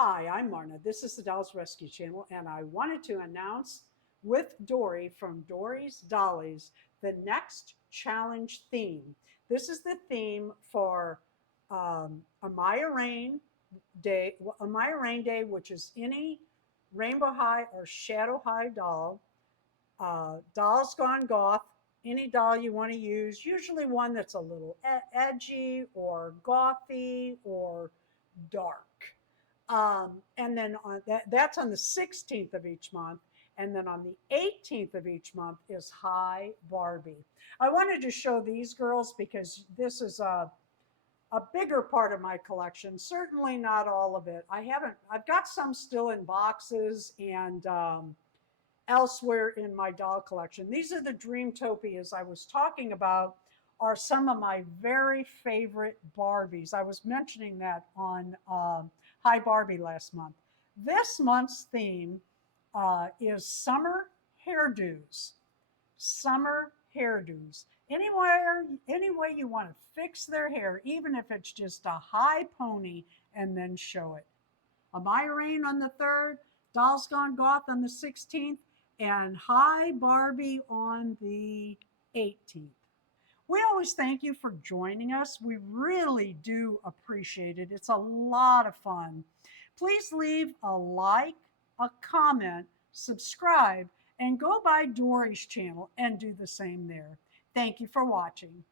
Hi, I'm Marna. This is the Dolls Rescue Channel, and I wanted to announce with Dory from Dory's Dollies the next challenge theme. This is the theme for Amaya Raine Day, which is any Rainbow High or Shadow High doll. Dolls Gone Goth, any doll you want to use, usually one that's a little edgy or gothy or dark. And then that's on the 16th of each month. And then on the 18th of each month is High Barbie. I wanted to show these girls because this is a bigger part of my collection. Certainly not all of it. I've got some still in boxes and elsewhere in my doll collection. These are the Dreamtopias I was talking about, are some of my very favorite Barbies. I was mentioning that on Hi Barbie last month. This month's theme is summer hairdos. Summer hairdos. Anywhere, any way you want to fix their hair, even if it's just a high pony, and then show it. Amaya Raine on the 3rd, Dolls Gone Goth on the 16th, and Hi Barbie on the 18th. We always thank you for joining us. We really do appreciate it. It's a lot of fun. Please leave a like, a comment, subscribe, and go by Dory's channel and do the same there. Thank you for watching.